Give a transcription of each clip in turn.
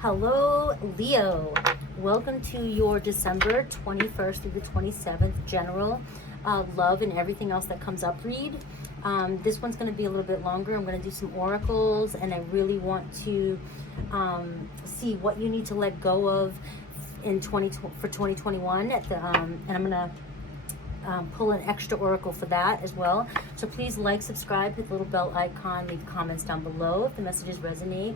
Hello, Leo. Welcome to your December 21st through the 27th general love and everything else that comes up read. This one's going to be a little bit longer. I'm going to do some oracles, and I really want to see what you need to let go of in for 2021 at the and I'm going to pull an extra oracle for that as well. So please like, subscribe, hit the little bell icon, leave comments down below if the messages resonate.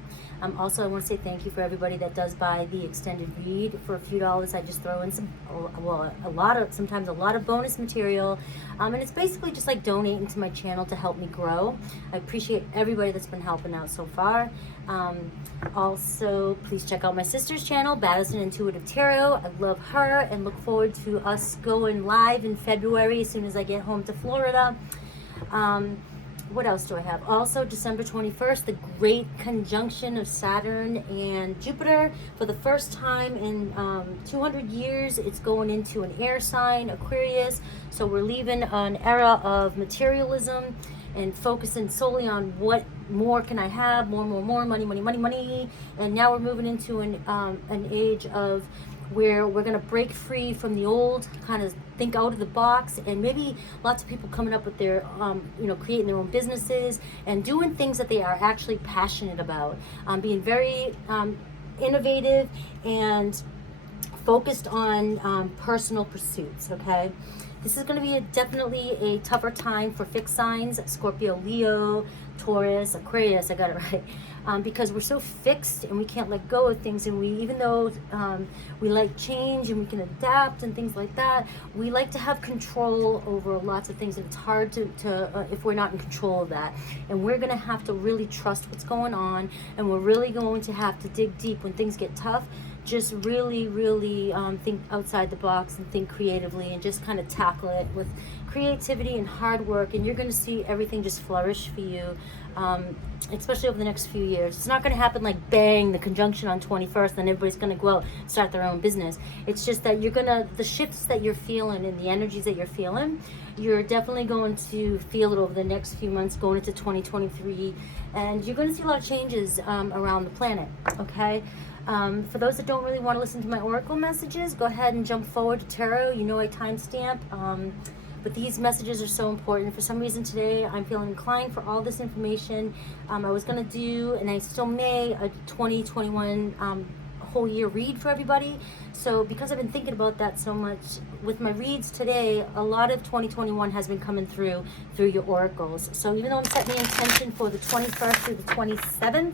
Also, I want to say thank you for everybody that does buy the extended read. For a few dollars, I just throw in sometimes a lot of bonus material, and it's basically just like donating to my channel to help me grow. I appreciate everybody that's been helping out so far. Also, please check out my sister's channel, BADDISON Intuitive Tarot. I love her and look forward to us going live in February as soon as I get home to Florida. What else do I have? Also, December 21st, the great conjunction of Saturn and Jupiter. For the first time in 200 years, it's going into an air sign, Aquarius. So we're leaving an era of materialism and focusing solely on what more can I have, more, money. And now we're moving into an age of where we're going to break free from the old, kind of think out of the box, and maybe lots of people coming up with their, creating their own businesses and doing things that they are actually passionate about, being very innovative and focused on personal pursuits, okay? This is going to be definitely a tougher time for fixed signs, Scorpio, Leo, Taurus, Aquarius, I got it right, because we're so fixed and we can't let go of things, and even though we like change and we can adapt and things like that, we like to have control over lots of things, and it's hard to if we're not in control of that. And we're going to have to really trust what's going on, and we're really going to have to dig deep when things get tough. Just really think outside the box and think creatively, and just kind of tackle it with creativity and hard work, and you're going to see everything just flourish for you, especially over the next few years. It's not going to happen like bang, the conjunction on 21st, and everybody's going to go out and start their own business. It's just that the shifts that you're feeling and the energies that you're feeling, you're definitely going to feel it over the next few months going into 2023, and you're going to see a lot of changes around the planet, okay? For those that don't really want to listen to my oracle messages, go ahead and jump forward to tarot. You know I timestamp, but these messages are so important. For some reason today, I'm feeling inclined for all this information. I was going to do, and I still may, a 2021 whole year read for everybody. So because I've been thinking about that so much with my reads today, a lot of 2021 has been coming through your oracles. So even though I'm setting the intention for the 21st through the 27th,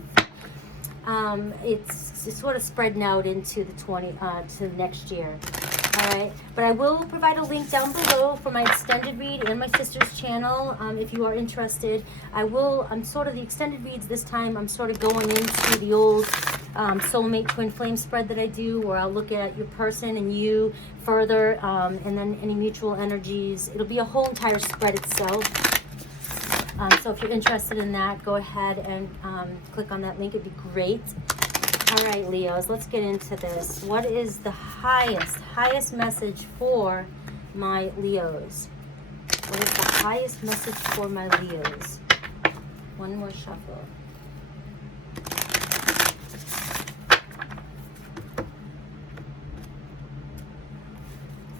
it's sort of spreading out into the to next year. All right, but I will provide a link down below for my extended read and my sister's channel if you are interested. I'm sort of the extended reads this time. I'm sort of going into the old soulmate twin flame spread that I do, where I'll look at your person and you further, and then any mutual energies. It'll be a whole entire spread itself. So if you're interested in that, go ahead and click on that link. It'd be great. All right, Leos, let's get into this. What is the highest message for my Leos? What is the highest message for my Leos? One more shuffle.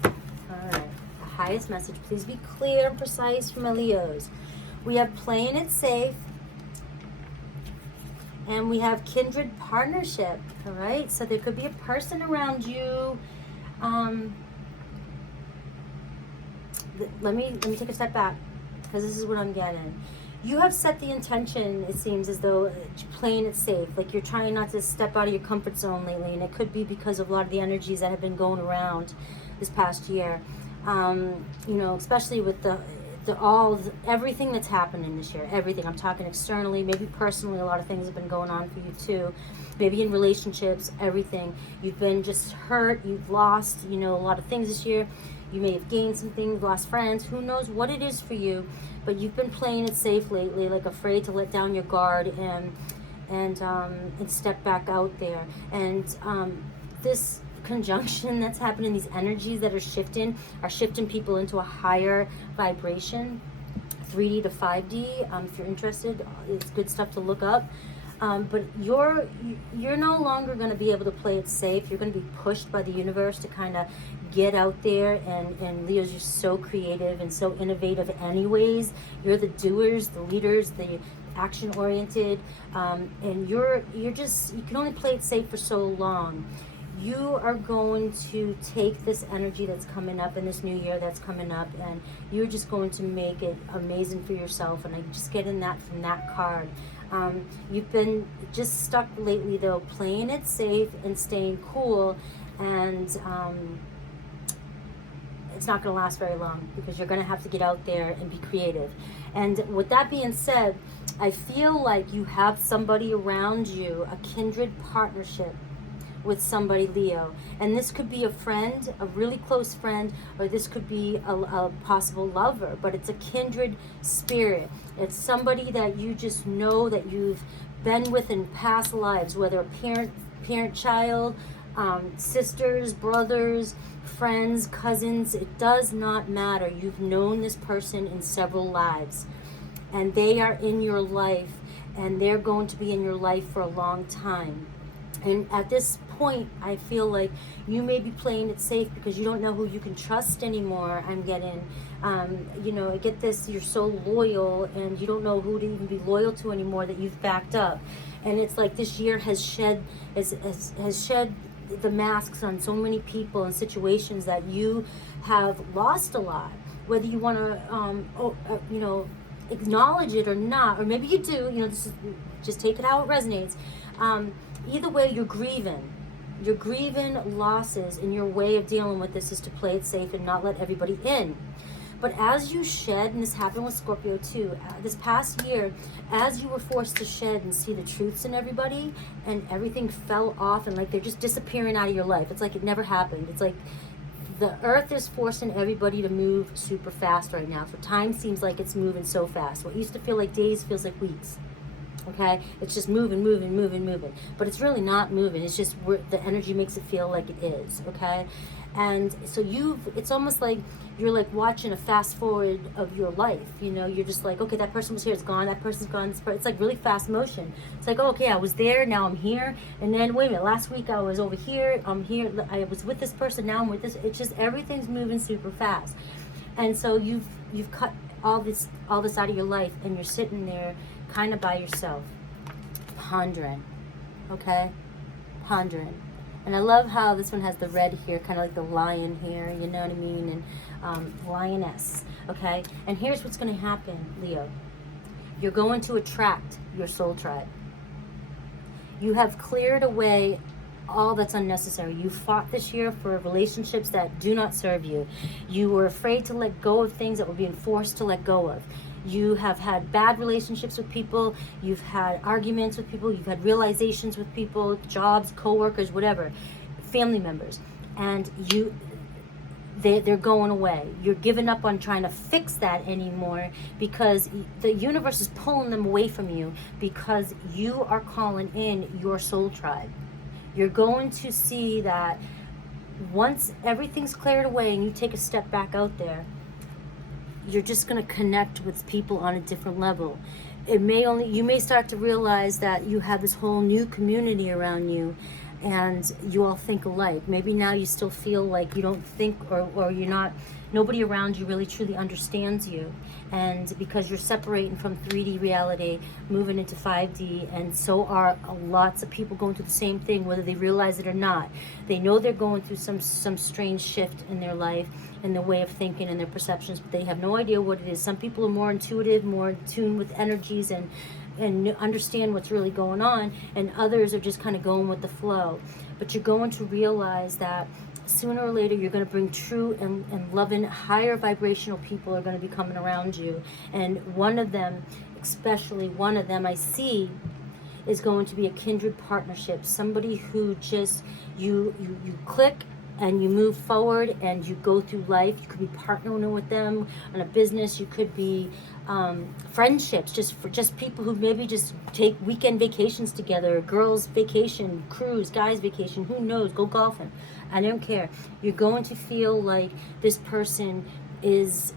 All right, the highest message. Please be clear and precise for my Leos. We have playing it safe, and we have kindred partnership. All right, so there could be a person around you. Let me take a step back, because this is what I'm getting. You have set the intention, it seems as though, playing it safe, like you're trying not to step out of your comfort zone lately, and it could be because of a lot of the energies that have been going around this past year. Especially with everything that's happening this year, everything. I'm talking externally, maybe personally, a lot of things have been going on for you too. Maybe in relationships, everything. You've been just hurt, you've lost, a lot of things this year. You may have gained some things, lost friends, who knows what it is for you, but you've been playing it safe lately, like afraid to let down your guard and step back out there. And this conjunction that's happening, these energies that are shifting people into a higher vibration, 3D to 5D. If you're interested, it's good stuff to look up. But you're no longer going to be able to play it safe. You're going to be pushed by the universe to kind of get out there, and Leo's just so creative and so innovative anyways. You're the doers, the leaders, the action oriented, and you can only play it safe for so long. You are going to take this energy that's coming up in this new year that's coming up, and you're just going to make it amazing for yourself. And I just get in that from that card. You've been just stuck lately though, playing it safe and staying cool, and it's not going to last very long, because you're going to have to get out there and be creative. And with that being said, I feel like you have somebody around you, a kindred partnership with somebody, Leo. And this could be a friend, a really close friend, or this could be a possible lover, but it's a kindred spirit. It's somebody that you just know that you've been with in past lives, whether a parent-child, sisters, brothers, friends, cousins, it does not matter. You've known this person in several lives, and they are in your life, and they're going to be in your life for a long time. And at this point, I feel like you may be playing it safe because you don't know who you can trust anymore. I'm getting, I get this, you're so loyal and you don't know who to even be loyal to anymore, that you've backed up. And it's like this year has shed the masks on so many people and situations that you have lost a lot. Whether you want to, acknowledge it or not, or maybe you do, just take it how it resonates. Either way, you're grieving. You're grieving losses, and your way of dealing with this is to play it safe and not let everybody in. But as you shed, and this happened with Scorpio too, this past year, as you were forced to shed and see the truths in everybody, and everything fell off, and like they're just disappearing out of your life. It's like it never happened. It's like the earth is forcing everybody to move super fast right now. So time seems like it's moving so fast. What used to feel like days feels like weeks. Okay, it's just moving. But it's really not moving. It's just the energy makes it feel like it is. Okay, and so it's almost like you're like watching a fast forward of your life. You're just like, okay, that person was here, it's gone. That person's gone. It's like really fast motion. It's like, oh, okay, I was there, now I'm here, and then wait a minute, last week I was over here. I'm here. I was with this person. Now I'm with this. It's just everything's moving super fast, and so you've cut all this out of your life, and you're sitting there kind of by yourself, pondering. And I love how this one has the red here, kind of like the lion here, you know what I mean, and lioness. Okay, and here's what's going to happen, Leo. You're going to attract your soul tribe. You have cleared away all that's unnecessary. You fought this year for relationships that do not serve you. You were afraid to let go of things that were being forced to let go of. You have had bad relationships with people. You've had arguments with people. You've had realizations with people, jobs, co-workers, whatever, family members. And they're going away. You're giving up on trying to fix that anymore, because the universe is pulling them away from you, because you are calling in your soul tribe. You're going to see that once everything's cleared away and you take a step back out there, you're just going to connect with people on a different level. You may start to realize that you have this whole new community around you, and you all think alike. Maybe now you still feel like you don't think, or you're not, nobody around you really truly understands you. And because you're separating from 3D reality, moving into 5D, and so are lots of people going through the same thing, whether they realize it or not. They know they're going through some strange shift in their life, in their way of thinking and their perceptions, but they have no idea what it is. Some people are more intuitive, more in tune with energies, and understand what's really going on, and others are just kind of going with the flow. But you're going to realize that sooner or later you're going to bring true and loving, higher vibrational people are going to be coming around you. And one of them, especially one of them I see, is going to be a kindred partnership. Somebody who just, you click and you move forward and you go through life. You could be partnering with them on a business. You could be friendships, just people who maybe just take weekend vacations together, girls vacation, cruise, guys vacation, who knows, go golfing. I don't care. You're going to feel like this person is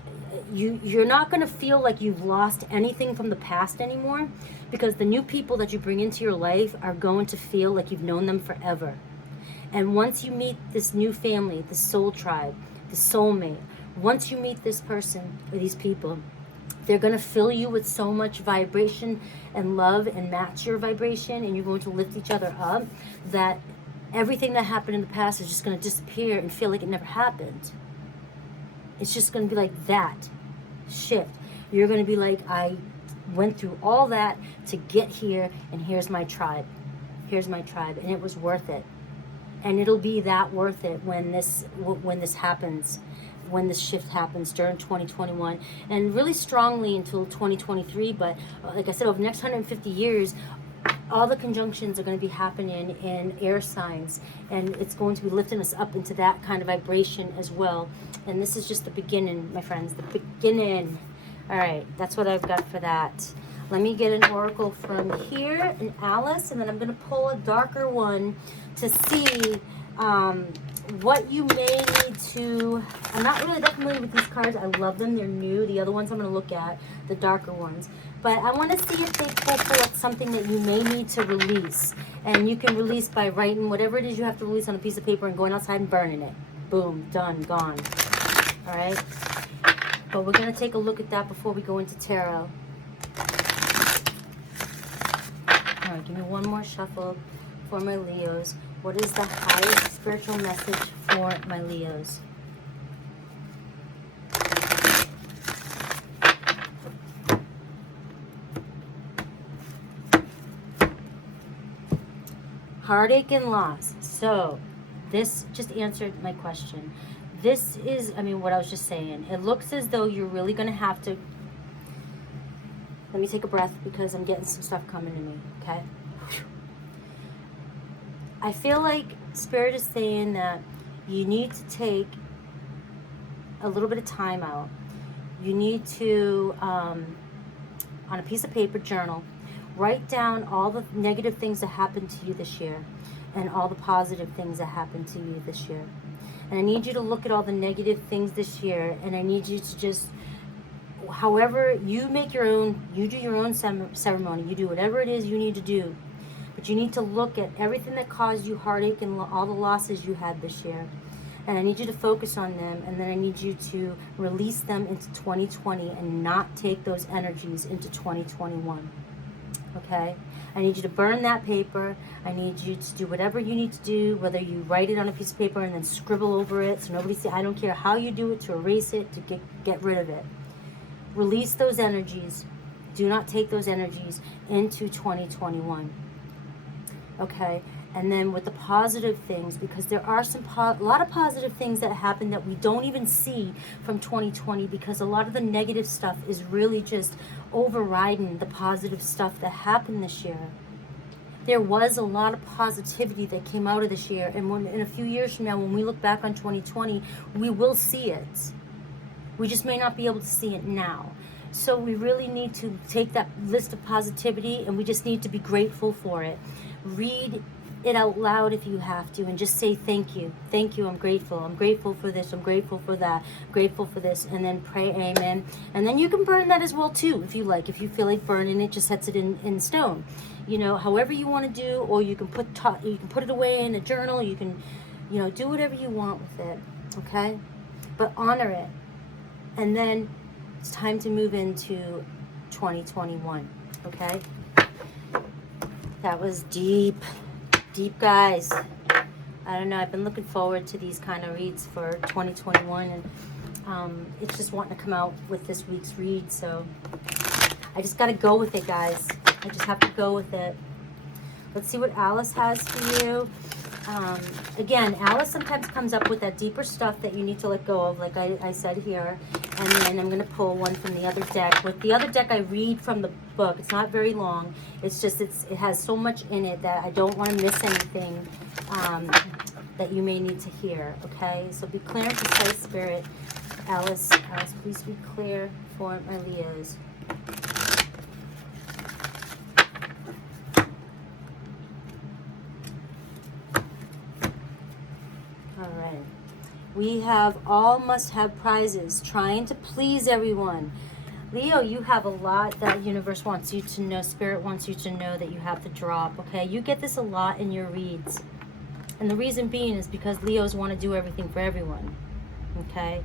you're not going to feel like you've lost anything from the past anymore, because the new people that you bring into your life are going to feel like you've known them forever. And once you meet this new family, the soul tribe, the soulmate, once you meet this person or these people, they're going to fill you with so much vibration and love and match your vibration, and you're going to lift each other up, that everything that happened in the past is just going to disappear and feel like it never happened. It's just going to be like that shift. You're going to be like, I went through all that to get here, and here's my tribe. Here's my tribe, and it was worth it. And it'll be that worth it when this happens, when this shift happens during 2021, and really strongly until 2023. But like I said, over the next 150 years, all the conjunctions are going to be happening in air signs, and it's going to be lifting us up into that kind of vibration as well. And this is just the beginning, my friends, the beginning. All right, that's what I've got for that. Let me get an oracle from here, an Alice, and then I'm going to pull a darker one to see what you may need to. I'm not really that familiar with these cards. I love them. They're new. The other ones I'm going to look at, the darker ones. But I want to see if they pull forth something that you may need to release. And you can release by writing whatever it is you have to release on a piece of paper and going outside and burning it. Boom, done, gone. All right? But we're going to take a look at that before we go into tarot. All right, give me one more shuffle for my Leos. What is the highest spiritual message for my Leos? Heartache and loss. So this just answered my question. This is, I mean, what I was just saying. It looks as though you're really going to have to. Let me take a breath because I'm getting some stuff coming to me, okay? I feel like Spirit is saying that you need to take a little bit of time out. You need to, on a piece of paper, journal, write down all the negative things that happened to you this year and all the positive things that happened to you this year. And I need you to look at all the negative things this year, and I need you to just, however, you make your own, you do your own ceremony, you do whatever it is you need to do. But you need to look at everything that caused you heartache and all the losses you had this year. And I need you to focus on them, and then I need you to release them into 2020 and not take those energies into 2021. Okay? I need you to burn that paper. I need you to do whatever you need to do, whether you write it on a piece of paper and then scribble over it so nobody sees. I don't care how you do it, to erase it, to get rid of it. Release those energies. Do not take those energies into 2021. Okay, and then with the positive things, because there are a lot of positive things that happen that we don't even see from 2020, because a lot of the negative stuff is really just overriding the positive stuff that happened this year. There was a lot of positivity that came out of this year, and in a few years from now, when we look back on 2020, we will see it. We just may not be able to see it now. So we really need to take that list of positivity, and we just need to be grateful for it. Read it out loud if you have to, and just say thank you. Thank you, I'm grateful. I'm grateful for this. I'm grateful for that. I'm grateful for this. And then pray amen. And then you can burn that as well too, if you like. If you feel like burning it, just sets it in stone. You know, however you want to do, or you can put it away in a journal. You can, you know, do whatever you want with it. Okay? But honor it. And then it's time to move into 2021. Okay? That was deep, guys. I don't know. I've been looking forward to these kind of reads for 2021, and it's just wanting to come out with this week's read. So I just got to go with it, guys. I just have to go with it. Let's see what Alice has for you. Again, Alice sometimes comes up with that deeper stuff that you need to let go of, like I said here. And then I'm going to pull one from the other deck. With the other deck, I read from the book. It's not very long. It's just, it has so much in it that I don't want to miss anything that you may need to hear. Okay? So be clear and precise, Spirit. Alice, please be clear for my Leos. We have all must have prizes, trying to please everyone. Leo, you have a lot that universe wants you to know, spirit wants you to know that you have to drop, okay? You get this a lot in your reads. And the reason being is because Leos want to do everything for everyone, okay?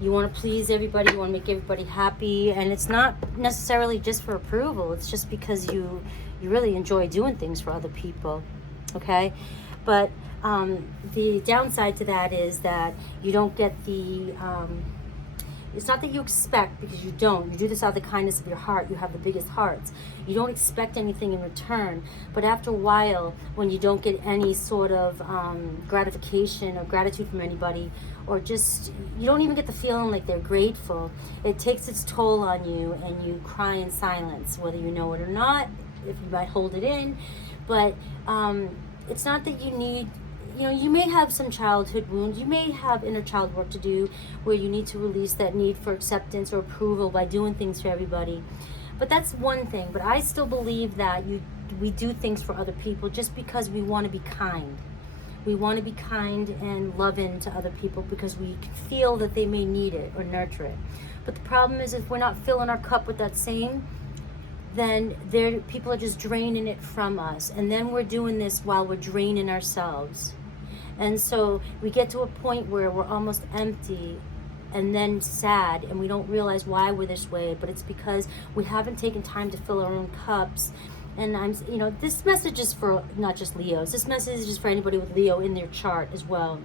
You want to please everybody, you want to make everybody happy, and it's not necessarily just for approval, it's just because you really enjoy doing things for other people, okay? But the downside to that is that you don't get the... it's not that you expect, because you don't. You do this out of the kindness of your heart. You have the biggest hearts. You don't expect anything in return. But after a while, when you don't get any sort of gratification or gratitude from anybody, or just, you don't even get the feeling like they're grateful, it takes its toll on you, and you cry in silence, whether you know it or not, if you might hold it in. But it's not that you need... You know, you may have some childhood wounds. You may have inner child work to do where you need to release that need for acceptance or approval by doing things for everybody. But that's one thing. But I still believe that we do things for other people just because we want to be kind. We want to be kind and loving to other people because we feel that they may need it or nurture it. But the problem is, if we're not filling our cup with that same, then people are just draining it from us. And then we're doing this while we're draining ourselves. And so we get to a point where we're almost empty and then sad, and we don't realize why we're this way, but it's because we haven't taken time to fill our own cups. And you know, this message is for not just Leos. This message is for anybody with Leo in their chart as well.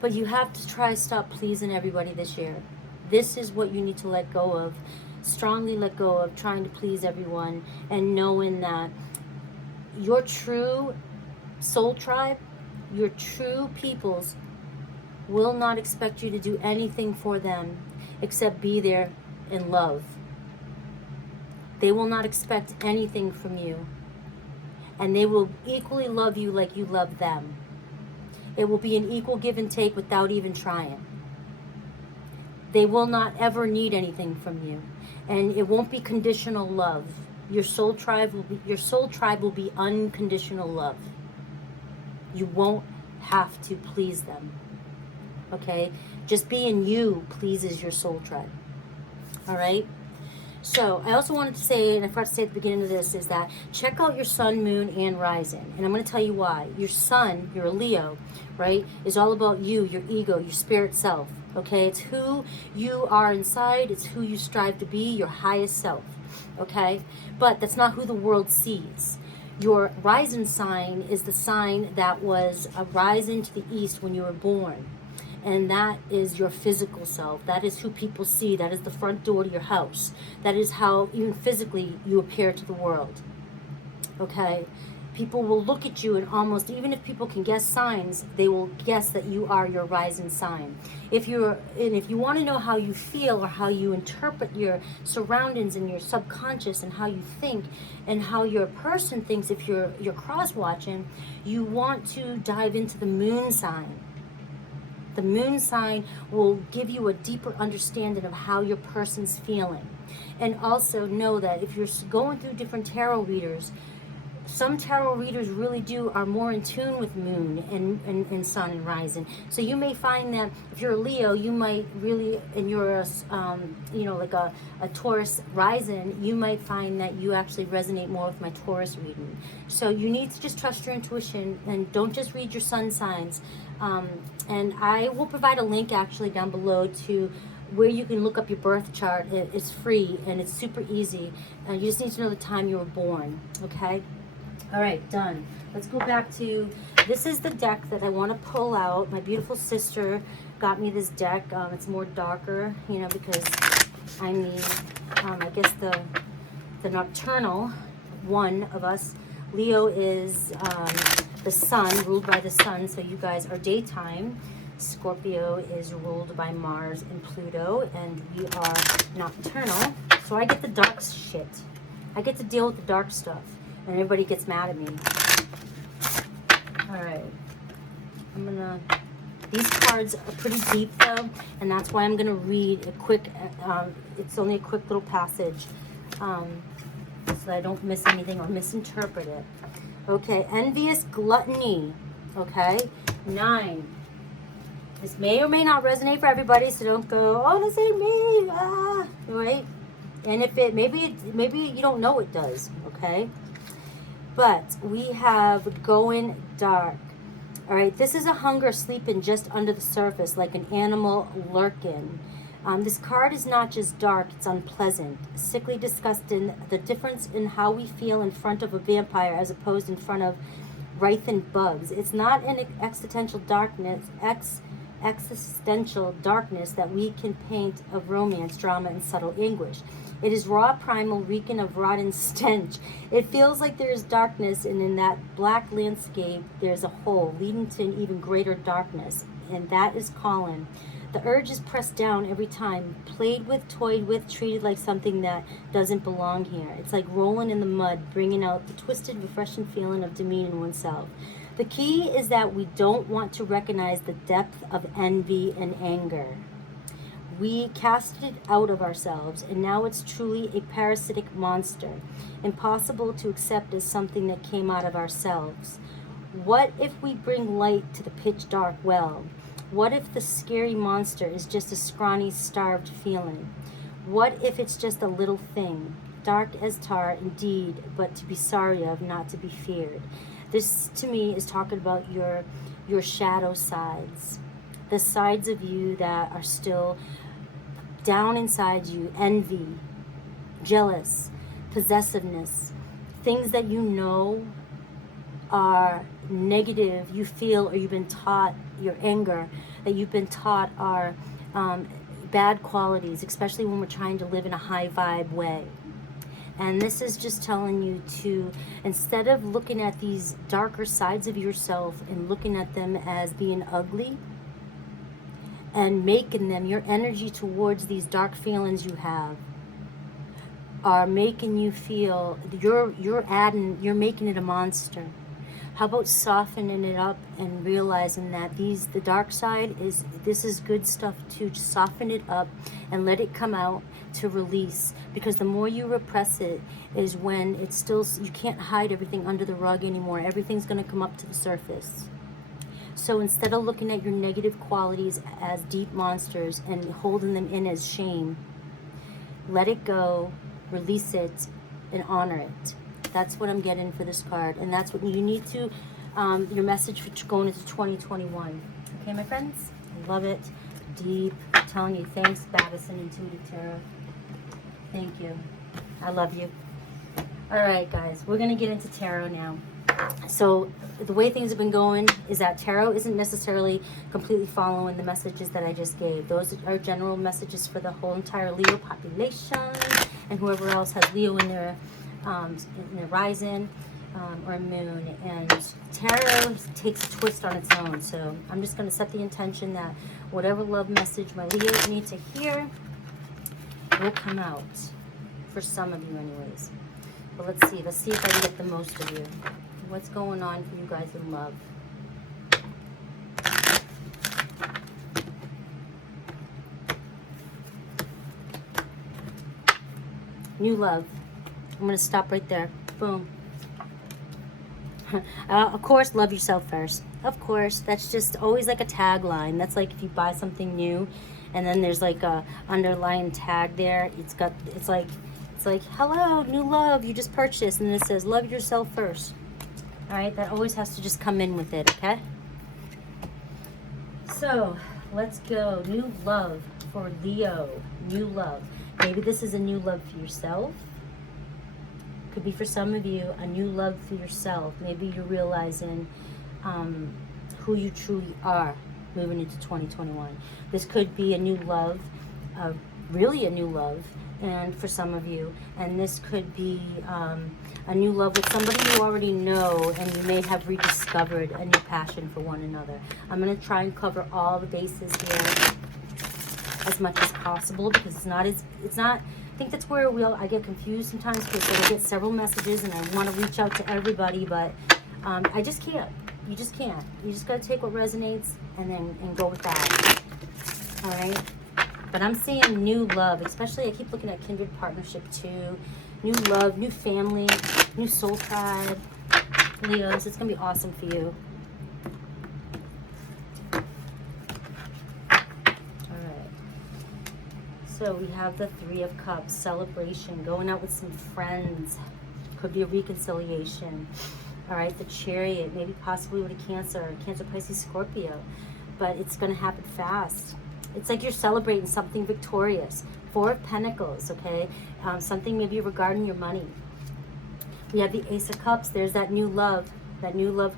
But you have to try to stop pleasing everybody this year. This is what you need to let go of. Strongly let go of trying to please everyone, and knowing that your true soul tribe, your true peoples, will not expect you to do anything for them except be there in love. They will not expect anything from you, and they will equally love you like you love them. It will be an equal give and take without even trying. They will not ever need anything from you, and it won't be conditional love. Your soul tribe will be unconditional love. You won't have to please them, okay? Just being you pleases your soul tribe, all right? So I also wanted to say, and I forgot to say at the beginning of this, is that check out your sun, moon, and rising. And I'm going to tell you why. Your sun, you're a Leo, right, is all about you, your ego, your spirit self, okay? It's who you are inside. It's who you strive to be, your highest self, okay? But that's not who the world sees. Your rising sign is the sign that was a rising to the east when you were born. And that is your physical self. That is who people see. That is the front door to your house. That is how, even physically, you appear to the world. Okay? People will look at you and almost, even if people can guess signs, they will guess that you are your rising sign. If you want to know how you feel or how you interpret your surroundings and your subconscious and how you think and how your person thinks, if you're cross-watching, you want to dive into the moon sign. The moon sign will give you a deeper understanding of how your person's feeling. And also know that if you're going through different tarot readers, some tarot readers really are more in tune with moon and sun and rising. So you may find that if you're a Leo, you might really, and you're like a Taurus rising, you might find that you actually resonate more with my Taurus reading. So you need to just trust your intuition and don't just read your sun signs. And I will provide a link actually down below to where you can look up your birth chart. It's free and it's super easy. You just need to know the time you were born, okay? All right, done. Let's go back to, this is the deck that I want to pull out. My beautiful sister got me this deck. It's more darker, you know, because I'm the, I guess the nocturnal one of us. Leo is the sun, ruled by the sun, so you guys are daytime. Scorpio is ruled by Mars and Pluto, and we are nocturnal. So I get the dark shit. I get to deal with the dark stuff. And everybody gets mad at me. All right. These cards are pretty deep though, and that's why I'm gonna read a quick, it's only a quick little passage, so that I don't miss anything or misinterpret it. Okay, envious gluttony, okay? 9. This may or may not resonate for everybody, so don't go, oh, this ain't me, right? And if it, maybe you don't know it does, okay? But we have going dark. All right, this is a hunger sleeping just under the surface, like an animal lurking. This card is not just dark, it's unpleasant, sickly, disgusting. The difference in how we feel in front of a vampire as opposed in front of writhing bugs. It's not an existential darkness, existential darkness that we can paint of romance, drama, and subtle anguish. It is raw, primal, reeking of rotten stench. It feels like there is darkness, and in that black landscape, there's a hole leading to an even greater darkness, and that is calling. The urge is pressed down every time, played with, toyed with, treated like something that doesn't belong here. It's like rolling in the mud, bringing out the twisted, refreshing feeling of demeaning oneself. The key is that we don't want to recognize the depth of envy and anger. We cast it out of ourselves, and now it's truly a parasitic monster, impossible to accept as something that came out of ourselves. What if we bring light to the pitch dark well? What if the scary monster is just a scrawny, starved feeling? What if it's just a little thing, dark as tar indeed, but to be sorry of, not to be feared? This, to me, is talking about your shadow sides, the sides of you that are still down inside you, envy, jealous, possessiveness, things that you know are negative, you feel, or you've been taught, your anger, that you've been taught are bad qualities, especially when we're trying to live in a high vibe way. And this is just telling you to, instead of looking at these darker sides of yourself and looking at them as being ugly, and making them, your energy towards these dark feelings you have are making you feel, you're making it a monster. How about softening it up and realizing that the dark side this is good stuff too. Just soften it up and let it come out to release, because the more you repress it is when it's still, you can't hide everything under the rug anymore. Everything's going to come up to the surface. So instead of looking at your negative qualities as deep monsters and holding them in as shame, let it go, release it, and honor it. That's what I'm getting for this card. And that's what you need to, your message for going into 2021. Okay, my friends? I love it. Deep. I'm telling you, thanks, BADDISON Intuitive Tarot. Thank you. I love you. All right, guys. We're going to get into tarot now. So the way things have been going is that tarot isn't necessarily completely following the messages that I just gave. Those are general messages for the whole entire Leo population and whoever else has Leo in their rising or moon. And tarot takes a twist on its own. So I'm just going to set the intention that whatever love message my Leos need to hear will come out for some of you anyways. But let's see if I can get the most of you. What's going on for you guys in love? New love. I'm going to stop right there. Boom. Of course, love yourself first. Of course. That's just always like a tagline. That's like if you buy something new and then there's like a underlying tag there. It's like, hello, new love you just purchased. And it says, love yourself first. All right, that always has to just come in with it, okay? So, let's go. New love for Leo. New love. Maybe this is a new love for yourself. Could be for some of you, a new love for yourself. Maybe you're realizing who you truly are moving into 2021. This could be a new love, really a new love, and for some of you. And this could be a new love with somebody you already know, and you may have rediscovered a new passion for one another. I'm going to try and cover all the bases here as much as possible, because it's not, I think that's where I get confused sometimes, because I get several messages and I want to reach out to everybody, but I just can't. You just can't. You just got to take what resonates and go with that. All right? But I'm seeing new love, especially I keep looking at kindred partnership too. New love, new family, new soul tribe. Leos, it's going to be awesome for you. So we have the Three of Cups, celebration, going out with some friends. Could be a reconciliation. All right, the Chariot, maybe possibly with a Cancer, Pisces, Scorpio. But it's going to happen fast. It's like you're celebrating something victorious. Four of Pentacles, okay? Something maybe regarding your money. We have the Ace of Cups. There's that new love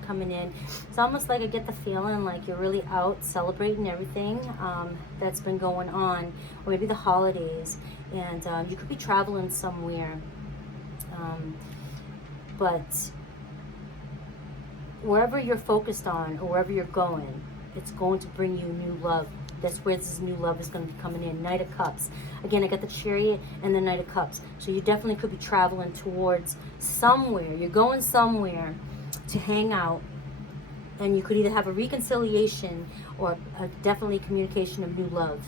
coming in. It's almost like I get the feeling like you're really out celebrating everything that's been going on, or maybe the holidays, and you could be traveling somewhere. But wherever you're focused on, or wherever you're going, it's going to bring you new love. That's where this new love is going to be coming in. Knight of Cups. Again, I got the Chariot and the Knight of Cups. So you definitely could be traveling towards somewhere. You're going somewhere to hang out. And you could either have a reconciliation or definitely communication of new love.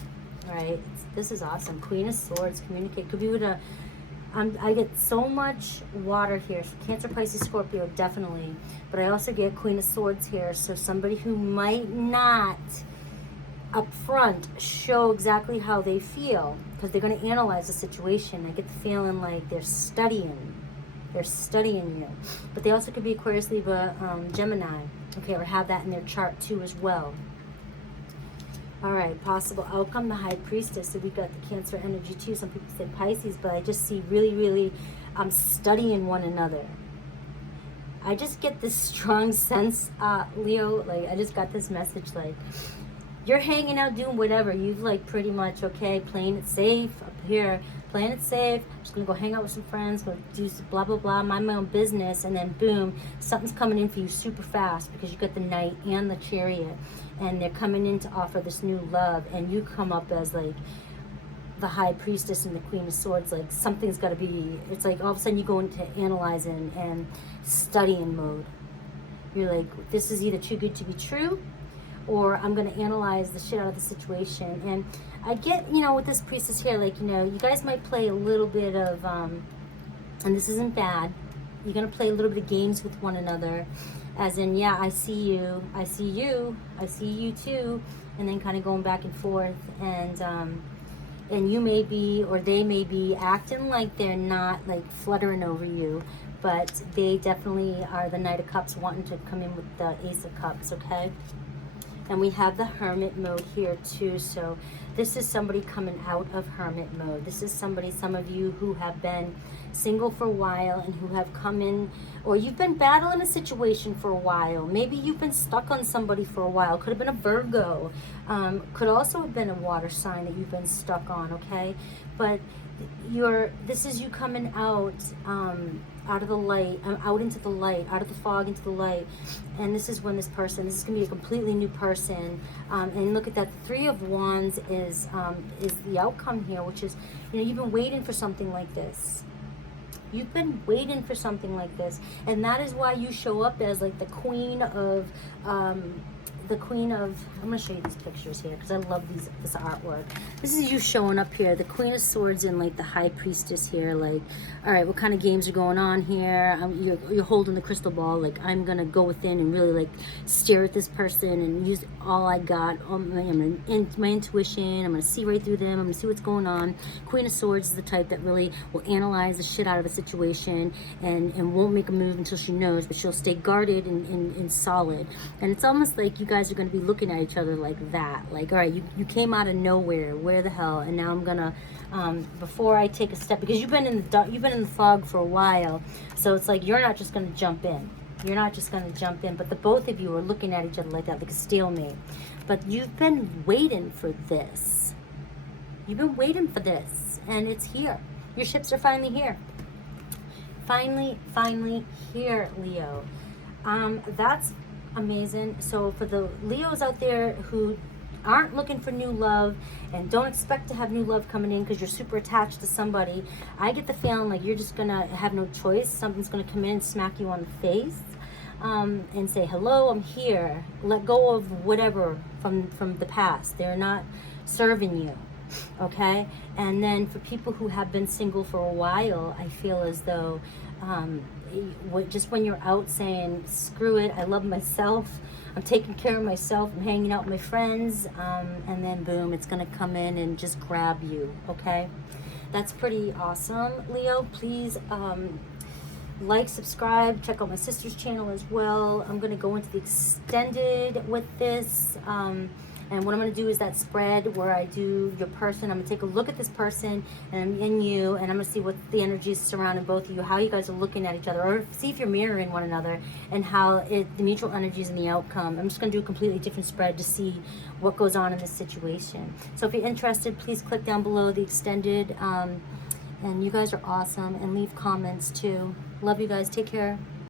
All right? This is awesome. Queen of Swords. Communicate. Could be with a... I get so much water here. Cancer, Pisces, Scorpio, definitely. But I also get Queen of Swords here. So somebody who might not up front show exactly how they feel, because they're going to analyze the situation. I get the feeling like they're studying you. But they also could be Aquarius, Libra, Gemini, okay, or have that in their chart too as well. All right, possible outcome, the High Priestess. So we got the Cancer energy too. Some people say Pisces, but I just see really studying one another. I just get this strong sense, Leo, like I just got this message, like you're hanging out doing whatever. You've like pretty much, okay, playing it safe up here, playing it safe. I'm just gonna go hang out with some friends, go do some blah blah blah, mind my own business, and then boom, something's coming in for you super fast because you got the Knight and the Chariot, and they're coming in to offer this new love, and you come up as like the High Priestess and the Queen of Swords. Like something's got to be. It's like all of a sudden you go into analyzing and studying mode. You're like, this is either too good to be true, or I'm going to analyze the shit out of the situation. And I get, you know, with this priestess here, like, you know, you guys might play a little bit of, and this isn't bad, you're going to play a little bit of games with one another, as in, yeah, I see you, I see you, I see you too, and then kind of going back and forth, and you may be, or they may be acting like they're not, like, fluttering over you, but they definitely are the Knight of Cups wanting to come in with the Ace of Cups, okay? And we have the Hermit mode here too. So this is somebody coming out of Hermit mode. This is somebody, some of you who have been single for a while and who have come in, or you've been battling a situation for a while. Maybe you've been stuck on somebody for a while. Could have been a Virgo. Could also have been a water sign that you've been stuck on, okay? But this is you coming out out of the light, out into the light, out of the fog into the light. And this is when this is going to be a completely new person. And look at that, Three of Wands is the outcome here, which is, you know, you've been waiting for something like this. You've been waiting for something like this. And that is why you show up as like the queen of, I'm going to show you these pictures here because I love this artwork. This is you showing up here, the Queen of Swords and like the High Priestess here. Like, all right, what kind of games are going on here? You're holding the crystal ball. Like, I'm going to go within and really like stare at this person and use all I got. My intuition. I'm going to see right through them. I'm going to see what's going on. Queen of Swords is the type that really will analyze the shit out of a situation and won't make a move until she knows, but she'll stay guarded and solid. And it's almost like you guys are going to be looking at each other like that, like, all right, you came out of nowhere, where the hell, and now I'm gonna before I take a step, because you've been in the fog for a while, so it's like you're not just going to jump in, but the both of you are looking at each other like that, like a stalemate. But you've been waiting for this, and it's here. Your ships are finally here, finally here, Leo. That's amazing. So for the Leos out there who aren't looking for new love and don't expect to have new love coming in because you're super attached to somebody, I get the feeling like you're just gonna have no choice. Something's gonna come in and smack you on the face and say, hello, I'm here. Let go of whatever from the past. They're not serving you, okay? And then for people who have been single for a while, I feel as though just when you're out saying, screw it, I love myself, I'm taking care of myself, I'm hanging out with my friends, and then boom, it's gonna come in and just grab you, okay? That's pretty awesome, Leo. Please like, subscribe, check out my sister's channel as well. I'm gonna go into the extended with this. And what I'm going to do is that spread where I do your person. I'm going to take a look at this person and you, and I'm going to see what the energy is surrounding both of you, how you guys are looking at each other, or see if you're mirroring one another, and how the mutual energies and the outcome. I'm just going to do a completely different spread to see what goes on in this situation. So if you're interested, please click down below the extended. And you guys are awesome, and leave comments too. Love you guys. Take care.